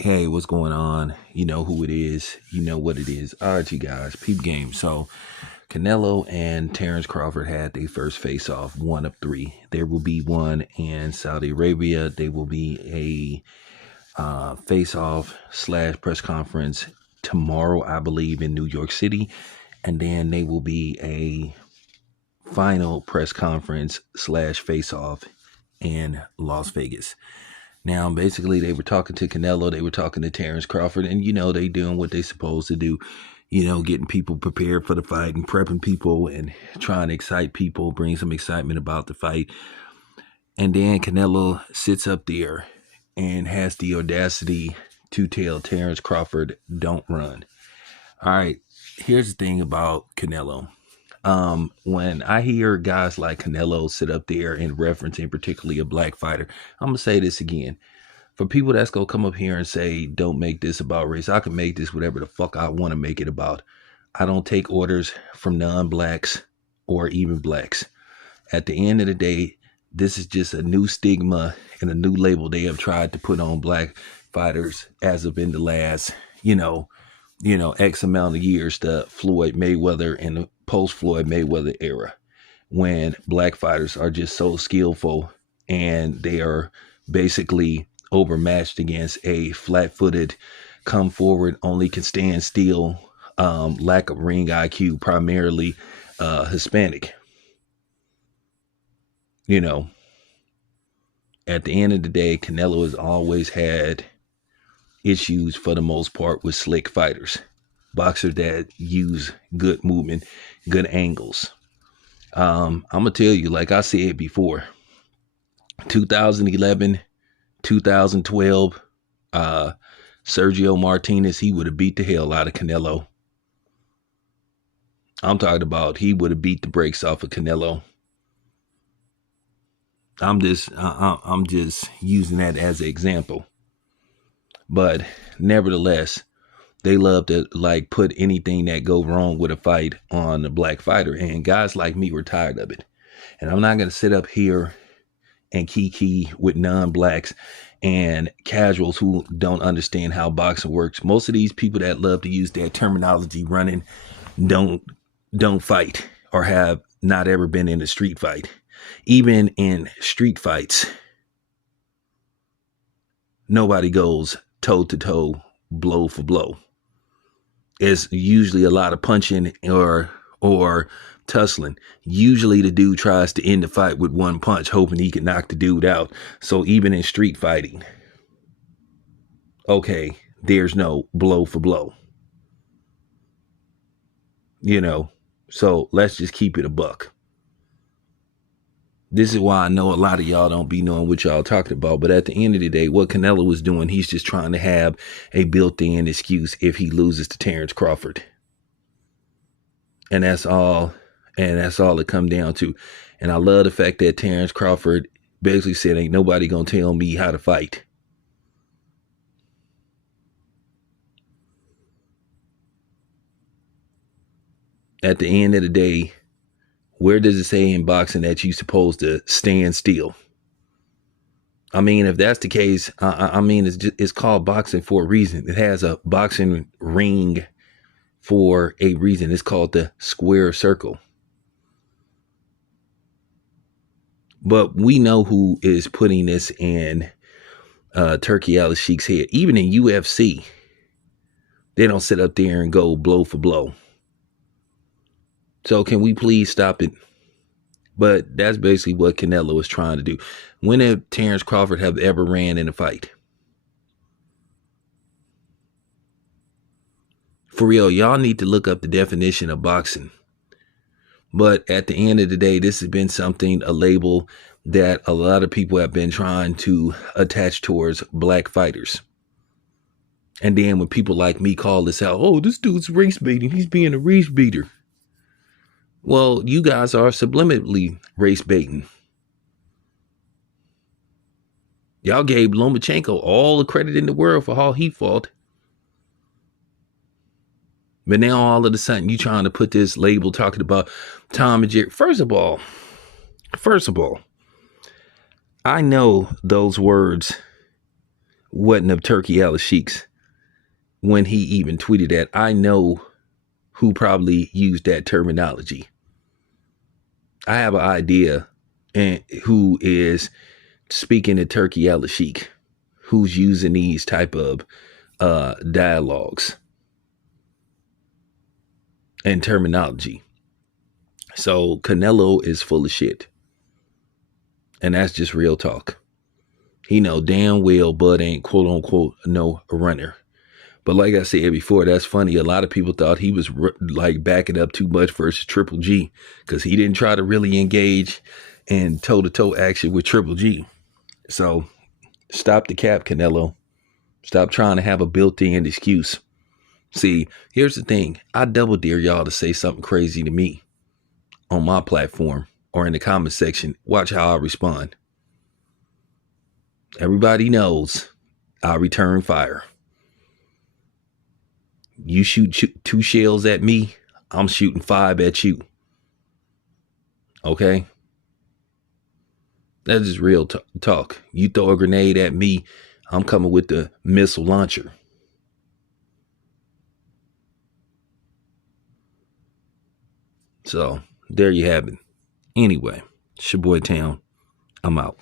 Hey, what's going on? You know who it is. You know what it is. All right, you guys, peep game. So Canelo and Terrance Crawford had their first face-off, one of three. There will be one in Saudi Arabia. There will be a face-off / press conference tomorrow, I believe, in New York City. And then there will be a final press conference / face-off in Las Vegas. Now, basically, they were talking to Canelo, they were talking to Terrance Crawford, and, they doing what they supposed to do, getting people prepared for the fight and prepping people and trying to excite people, bring some excitement about the fight. And then Canelo sits up there and has the audacity to tell Terrance Crawford, don't run. All right, here's the thing about Canelo. When I hear guys like Canelo sit up there and referencing particularly a black fighter, I'm gonna say this again. For people that's gonna come up here and say, don't make this about race, I can make this whatever the fuck I want to make it about. I don't take orders from non-blacks or even blacks. At the end of the day, this is just a new stigma and a new label they have tried to put on black fighters as of in the last, X amount of years, the Floyd Mayweather and the post-Floyd Mayweather era, when black fighters are just so skillful and they are basically overmatched against a flat-footed, come forward, only can stand still, lack of ring IQ, primarily Hispanic. At the end of the day, Canelo has always had issues for the most part with slick fighters, boxers that use good movement, good angles. I'm gonna tell you, like I said before, 2011, 2012, Sergio Martinez, he would have beat the hell out of Canelo. I'm talking about he would have beat the brakes off of Canelo. I'm just using that as an example. But nevertheless, they love to put anything that go wrong with a fight on a black fighter. And guys like me were tired of it. And I'm not going to sit up here and kiki with non-blacks and casuals who don't understand how boxing works. Most of these people that love to use that terminology running don't fight or have not ever been in a street fight. Even in street fights, nobody goes toe to toe, blow for blow. It's usually a lot of punching or tussling. Usually the dude tries to end the fight with one punch, hoping he can knock the dude out. So even in street fighting, okay, there's no blow for blow. So let's just keep it a buck. This is why I know a lot of y'all don't be knowing what y'all talking about. But at the end of the day, what Canelo was doing, he's just trying to have a built-in excuse if he loses to Terrance Crawford. And that's all. And that's all it come down to. And I love the fact that Terrance Crawford basically said, ain't nobody going to tell me how to fight. At the end of the day, where does it say in boxing that you're supposed to stand still? I mean, if that's the case, it's called boxing for a reason. It has a boxing ring for a reason. It's called the square circle. But we know who is putting this in Turkey Al-Sheikh's head. Even in UFC, they don't sit up there and go blow for blow. So can we please stop it? But that's basically what Canelo is trying to do. When did Terrance Crawford have ever ran in a fight? For real, y'all need to look up the definition of boxing. But at the end of the day, this has been a label that a lot of people have been trying to attach towards black fighters. And then when people like me call this out, oh, this dude's race baiting. He's being a race beater. Well, you guys are subliminally race baiting. Y'all gave Lomachenko all the credit in the world for how he fought. But now all of a sudden you trying to put this label talking about Tom and Jerry. First of all, I know those words wasn't of Turkey Al Sheiks when he even tweeted that. I know who probably used that terminology. I have an idea and who is speaking to Turkey Al Sheik, who's using these type of dialogues and terminology. So Canelo is full of shit. And that's just real talk. He know damn well Bud ain't quote unquote no runner. But like I said before, that's funny. A lot of people thought he was like backing up too much versus Triple G because he didn't try to really engage in toe-to-toe action with Triple G. So stop the cap, Canelo. Stop trying to have a built-in excuse. See, here's the thing. I double dare y'all to say something crazy to me on my platform or in the comment section. Watch how I respond. Everybody knows I return fire. You shoot 2 shells at me, I'm shooting 5 at you. Okay? That's just real talk. You throw a grenade at me, I'm coming with the missile launcher. So, there you have it. Anyway, it's your boy Town. I'm out.